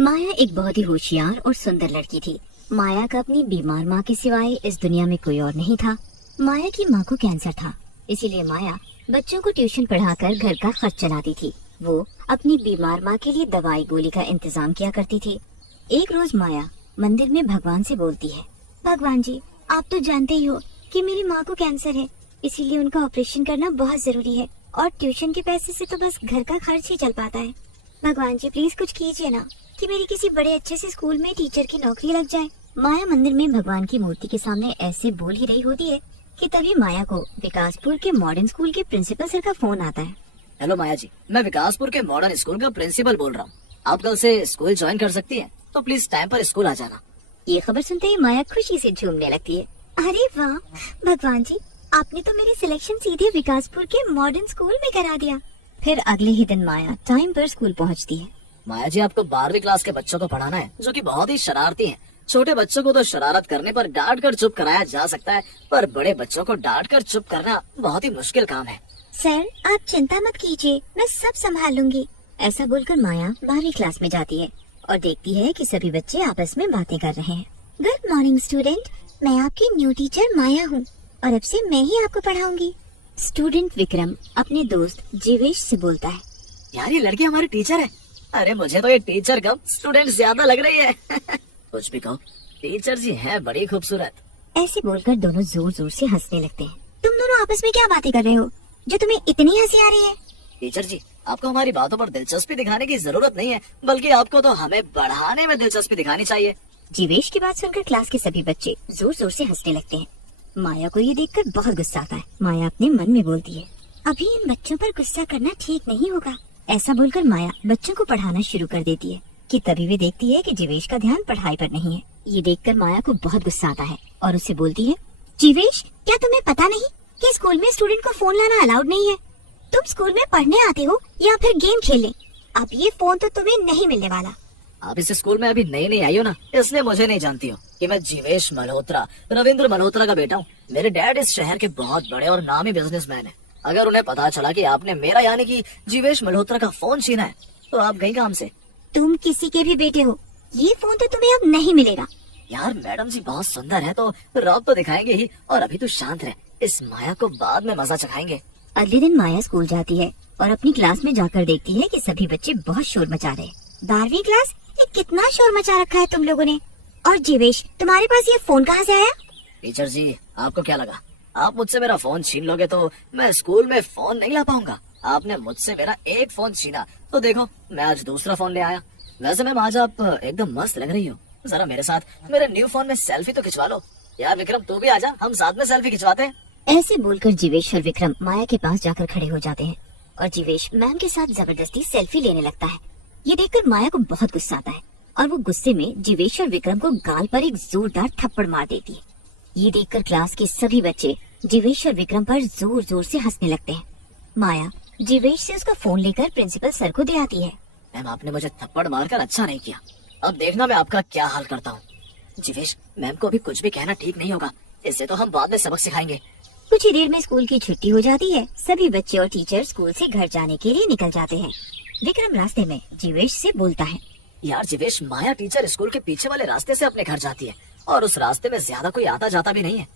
माया एक बहुत ही होशियार और सुंदर लड़की थी। माया का अपनी बीमार माँ के सिवाय इस दुनिया में कोई और नहीं था। माया की माँ को कैंसर था, इसीलिए माया बच्चों को ट्यूशन पढ़ाकर घर का खर्च चलाती थी। वो अपनी बीमार माँ के लिए दवाई गोली का इंतजाम किया करती थी। एक रोज माया मंदिर में भगवान से बोलती है, भगवान जी, आप तो जानते ही हो कि मेरी माँ को कैंसर है, इसीलिए उनका ऑपरेशन करना बहुत जरूरी है और ट्यूशन के पैसे से तो बस घर का खर्च ही चल पाता है। भगवान जी प्लीज कुछ कीजिए ना कि मेरी किसी बड़े अच्छे से स्कूल में टीचर की नौकरी लग जाए। माया मंदिर में भगवान की मूर्ति के सामने ऐसे बोल ही रही होती है कि तभी माया को विकासपुर के मॉडर्न स्कूल के प्रिंसिपल सर का फोन आता है। हेलो माया जी, मैं विकासपुर के मॉडर्न स्कूल का प्रिंसिपल बोल रहा हूँ। आप कल से स्कूल ज्वाइन कर सकती हैं, तो प्लीज टाइम पर स्कूल आ जाना। ये खबर सुनते ही माया खुशी से झूमने लगती है। अरे वाह भगवान जी, आपने तो मेरी सिलेक्शन सीधे विकासपुर के मॉडर्न स्कूल में करा दिया। फिर अगले ही दिन माया टाइम पर स्कूल पहुँचती है। माया जी, आपको 12वीं क्लास के बच्चों को पढ़ाना है जो कि बहुत ही शरारती हैं। छोटे बच्चों को तो शरारत करने पर डांट कर चुप कराया जा सकता है, पर बड़े बच्चों को डांट कर चुप करना बहुत ही मुश्किल काम है। सर आप चिंता मत कीजिए, मैं सब संभाल लूंगी। ऐसा बोलकर माया 12वीं क्लास में जाती है और देखती है कि सभी बच्चे आपस में बातें कर रहे हैं। गुड मॉर्निंग स्टूडेंट, मैं आपकी न्यू टीचर माया हूँ और अब से मैं ही आपको पढ़ाऊंगी। स्टूडेंट विक्रम अपने दोस्त जीवेश से बोलता है, यार ये लड़की हमारी टीचर है। अरे मुझे तो ये टीचर कम स्टूडेंट ज्यादा लग रही है। कुछ भी कहो, टीचर जी है बड़ी खूबसूरत। ऐसे बोलकर दोनों जोर जोर से हंसने लगते हैं। तुम दोनों आपस में क्या बातें कर रहे हो जो तुम्हें इतनी हंसी आ रही है? टीचर जी, आपको हमारी बातों पर दिलचस्पी दिखाने की जरूरत नहीं है, बल्कि आपको तो हमें बढ़ाने में दिलचस्पी दिखानी चाहिए। जीवेश की बात सुनकर क्लास के सभी बच्चे जोर जोर से हंसने लगते हैं। माया को ये देखकर बहुत गुस्सा आता है। माया अपने मन में बोलती है, अभी इन बच्चों पर गुस्सा करना ठीक नहीं होगा। ऐसा बोलकर माया बच्चों को पढ़ाना शुरू कर देती है कि तभी वे देखती है कि जीवेश का ध्यान पढ़ाई पर नहीं है। ये देखकर माया को बहुत गुस्सा आता है और उससे बोलती है, जीवेश, क्या तुम्हें पता नहीं कि स्कूल में स्टूडेंट को फोन लाना अलाउड नहीं है? तुम स्कूल में पढ़ने आते हो या फिर गेम खेलने? अब ये फोन तो तुम्हें नहीं मिलने वाला। आप इस स्कूल में अभी नई नई आई हो ना, इसलिए मुझे नहीं जानती हो कि मैं जीवेश मल्होत्रा, रविंद्र मल्होत्रा का बेटा हूँ। मेरे डैड इस शहर के बहुत बड़े और नामी बिजनेसमैन है। अगर उन्हें पता चला कि आपने मेरा यानी कि जीवेश मल्होत्रा का फोन छीना है तो आप गई काम से। तुम किसी के भी बेटे हो, ये फोन तो तुम्हें अब नहीं मिलेगा। यार मैडम जी बहुत सुंदर है तो रौब तो दिखाएंगे ही, और अभी तो शांत रहे, इस माया को बाद में मजा चखाएंगे। अगले दिन माया स्कूल जाती है और अपनी क्लास में जाकर देखती है कि सभी बच्चे बहुत शोर मचा रहे हैं। 12वीं क्लास, ये कितना शोर मचा रखा है तुम लोगों ने। और जीवेश, तुम्हारे पास ये फोन कहाँ से आया? टीचर जी, आपको क्या लगा आप मुझसे मेरा फोन छीन लोगे तो मैं स्कूल में फोन नहीं ला पाऊंगा? आपने मुझसे मेरा एक फोन छीना तो देखो मैं आज दूसरा फोन ले आया। वैसे मैम आज आप एकदम मस्त लग रही हो, जरा मेरे साथ मेरे न्यू फोन में सेल्फी तो खिंचवा लो। यार विक्रम तू भी आजा, हम साथ में सेल्फी खिंचवाते हैं। ऐसे बोलकर जीवेश और विक्रम माया के पास जाकर खड़े हो जाते हैं और जीवेश मैम के साथ जबरदस्ती सेल्फी लेने लगता है। ये देखकर माया को बहुत गुस्सा आता है और वो गुस्से में जीवेश और विक्रम को गाल पर एक जोरदार थप्पड़ मार देती है। ये देखकर क्लास के सभी बच्चे जीवेश और विक्रम पर जोर जोर से हंसने लगते हैं। माया जीवेश से उसका फोन लेकर प्रिंसिपल सर को दे आती है। मैम आपने मुझे थप्पड़ मारकर अच्छा नहीं किया, अब देखना मैं आपका क्या हाल करता हूँ। जीवेश, मैम को अभी कुछ भी कहना ठीक नहीं होगा, इससे तो हम बाद में सबक सिखाएंगे। कुछ ही देर में स्कूल की छुट्टी हो जाती है। सभी बच्चे और टीचर स्कूल से घर जाने के लिए निकल जाते हैं। विक्रम रास्ते में जीवेश से बोलता है, यार जीवेश, माया टीचर स्कूल के पीछे वाले रास्ते से अपने घर जाती है और उस रास्ते में ज्यादा कोई आता जाता भी नहीं है,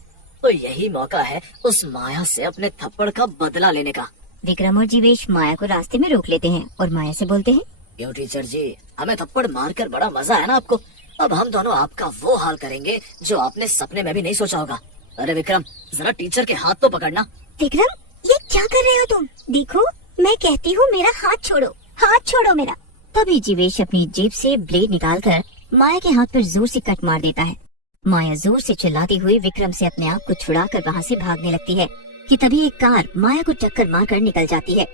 तो यही मौका है उस माया से अपने थप्पड़ का बदला लेने का। विक्रम और जीवेश माया को रास्ते में रोक लेते हैं और माया से बोलते हैं, क्यों टीचर जी, हमें थप्पड़ मारकर बड़ा मजा है ना आपको? अब हम दोनों आपका वो हाल करेंगे जो आपने सपने में भी नहीं सोचा होगा। अरे विक्रम, जरा टीचर के हाथ तो पकड़ना। विक्रम, ये क्या कर रहे हो तुम? देखो मैं कहती हूँ मेरा हाथ छोड़ो, हाथ छोड़ो मेरा। तभी जीवेश अपनी जेब से ब्लेड निकालकर माया के हाथ पर जोर से कट मार देता है। माया जोर से चिल्लाती हुई विक्रम से अपने आप को छुड़ाकर वहाँ से भागने लगती है कि तभी एक कार माया को टक्कर मारकर निकल जाती है।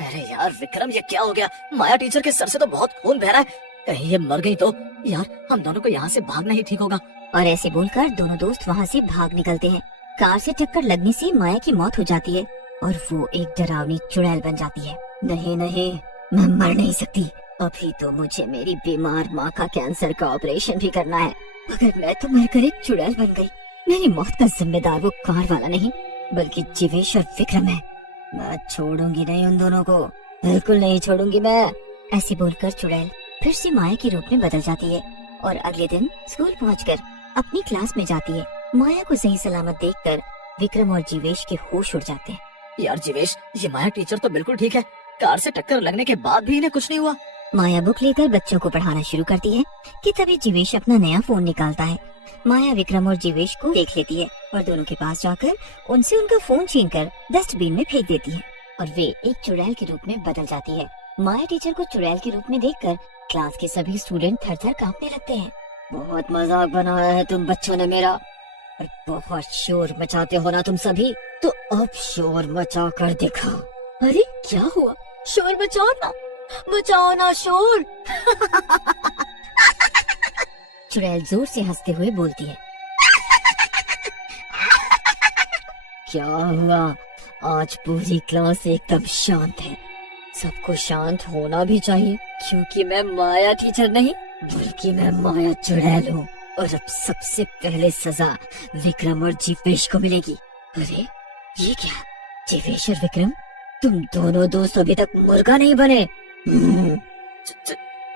अरे यार विक्रम, ये क्या हो गया? माया टीचर के सर से तो बहुत खून बह रहा है, कहीं ये मर गई तो? यार हम दोनों को यहाँ से भागना ही ठीक होगा। और ऐसे बोलकर दोनों दोस्त वहाँ से भाग निकलते हैं। कार से टक्कर लगने से माया की मौत हो जाती है और वो एक डरावनी चुड़ैल बन जाती है। नहीं नहीं, मैं मर नहीं सकती, अभी तो मुझे मेरी बीमार माँ का कैंसर का ऑपरेशन भी करना है। अगर मैं तो मरकर एक चुड़ैल बन गई, मेरी मौत का जिम्मेदार वो कार वाला नहीं बल्कि जीवेश और विक्रम है। मैं छोड़ूंगी नहीं उन दोनों को, बिल्कुल नहीं छोड़ूंगी मैं। ऐसे बोलकर चुड़ैल फिर से माया के रूप में बदल जाती है और अगले दिन स्कूल पहुंचकर अपनी क्लास में जाती है। माया को सही सलामत देखकर विक्रम और जीवेश के होश उड़ जाते हैं। यार जीवेश, ये माया टीचर तो बिल्कुल ठीक है, कार से टक्कर लगने के बाद भी इन्हें कुछ नहीं हुआ। माया बुक लेकर बच्चों को पढ़ाना शुरू करती है कि तभी जीवेश अपना नया फोन निकालता है। माया विक्रम और जीवेश को देख लेती है और दोनों के पास जाकर उनसे उनका फोन छीनकर डस्टबिन में फेंक देती है और वे एक चुड़ैल के रूप में बदल जाती है। माया टीचर को चुड़ैल के रूप में देखकर क्लास के सभी स्टूडेंट थर-थर कांपने लगते हैं। बहुत मजाक बनाया है तुम बच्चों ने मेरा, और बहुत शोर मचाते हो ना तुम सभी, तो अब शोर मचा कर दिखाओ। अरे क्या हुआ? शोर बचाओ ना शोर। चुड़ैल जोर से हंसते हुए बोलती है। क्या हुआ? आज पूरी क्लास एकदम शांत है। सबको शांत होना भी चाहिए क्योंकि मैं माया टीचर नहीं बल्कि मैं माया चुड़ैल हूँ। और अब सबसे पहले सजा विक्रम और जीवेश को मिलेगी। अरे ये क्या? जीवेश और विक्रम, तुम दोनों दोस्त अभी तक मुर्गा नहीं बने।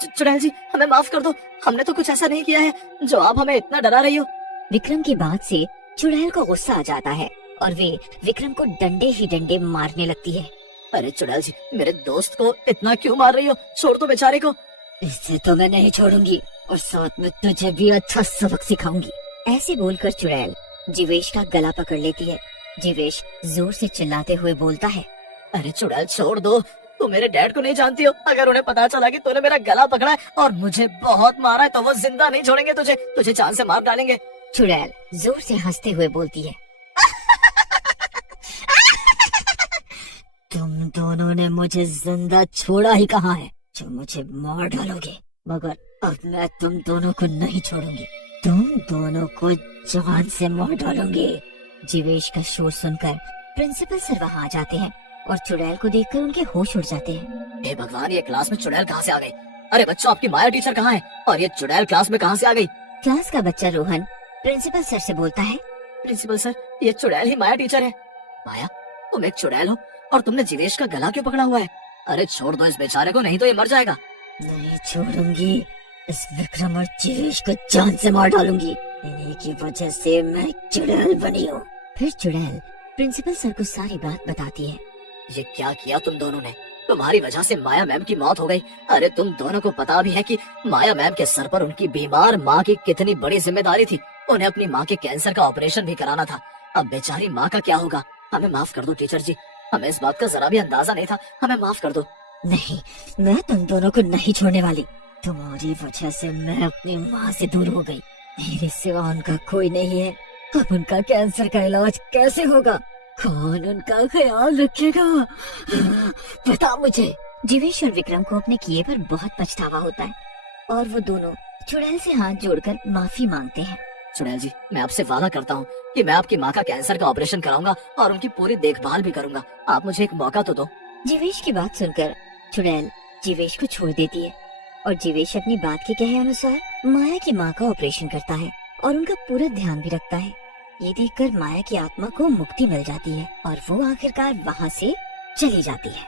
चुड़ैल जी, हमें माफ कर दो, हमने तो कुछ ऐसा नहीं किया है जो आप हमें इतना डरा रही हो। विक्रम की बात से चुड़ैल को गुस्सा आ जाता है और वे विक्रम को डंडे ही डंडे मारने लगती है। अरे चुड़ैल जी, मेरे दोस्त को इतना क्यों मार रही हो? छोड़ दो बेचारे को। इसे तो मैं नहीं छोड़ूंगी और साथ में तुझे भी अच्छा सबक सिखाऊंगी। ऐसे बोलकर चुड़ैल जीवेश का गला पकड़ लेती है। जीवेश जोर से चिल्लाते हुए बोलता है। अरे चुड़ैल छोड़ दो, तुम मेरे डैड को नहीं जानती हो। अगर उन्हें पता चला कि तूने मेरा गला पकड़ा है और मुझे बहुत मारा है तो वो जिंदा नहीं छोड़ेंगे तुझे जान से मार डालेंगे। चुड़ैल जोर से हंसते हुए बोलती है। तुम दोनों ने मुझे जिंदा छोड़ा ही कहाँ है जो मुझे मार डालोगे, मगर अब मैं तुम दोनों को नहीं छोड़ूंगी, तुम दोनों को जान से मार डालूंगी। जीवेश का शोर सुनकर प्रिंसिपल सर वहाँ आ जाते हैं और चुड़ैल को देखकर उनके होश उड़ जाते हैं। हे भगवान, ये क्लास में चुड़ैल कहाँ से आ गई? अरे बच्चों, आपकी माया टीचर कहाँ है और ये चुड़ैल क्लास में कहाँ से आ गई? क्लास का बच्चा रोहन प्रिंसिपल सर से बोलता है। प्रिंसिपल सर, ये चुड़ैल ही माया टीचर है। माया, तुम एक चुड़ैल हो और तुमने जीवेश का गला क्यों पकड़ा हुआ है? अरे छोड़ दो इस बेचारे को, नहीं तो ये मर जाएगा। नहीं छोड़ूंगी, इस विक्रम और जीवेश को जान से मार डालूंगी। इन्हीं की वजह से मैं चुड़ैल बनी हूँ। फिर चुड़ैल प्रिंसिपल सर को सारी बात बताती है। ये क्या किया तुम दोनों ने? तुम्हारी वजह से माया मैम की मौत हो गई। अरे तुम दोनों को पता भी है कि माया मैम के सर पर उनकी बीमार माँ की कितनी बड़ी जिम्मेदारी थी। उन्हें अपनी माँ के कैंसर का ऑपरेशन भी कराना था। अब बेचारी माँ का क्या होगा? हमें माफ कर दो टीचर जी, हमें इस बात का जरा भी अंदाजा नहीं था, हमें माफ कर दो। नहीं, मैं तुम दोनों को नहीं छोड़ने वाली। तुम्हारी वजह से मैं अपनी माँ से दूर हो गई। मेरे सिवा उनका कोई नहीं है। अब उनका कैंसर का इलाज कैसे होगा? कौन उनका ख्याल रखेगा? बता मुझे। जीवेश और विक्रम को अपने किए पर बहुत पछतावा होता है और वो दोनों चुड़ैल से हाथ जोड़कर माफी मांगते हैं। चुड़ैल जी, मैं आपसे वादा करता हूँ कि मैं आपकी माँ का कैंसर का ऑपरेशन कराऊंगा और उनकी पूरी देखभाल भी करूंगा। आप मुझे एक मौका तो दो। जीवेश की बात सुनकर चुड़ैल जीवेश को छोड़ देती है और जीवेश अपनी बात के कहे अनुसार माया की माँ का ऑपरेशन करता है और उनका पूरा ध्यान भी रखता है। ये देखकर माया की आत्मा को मुक्ति मिल जाती है और वो आखिरकार वहाँ से चली जाती है।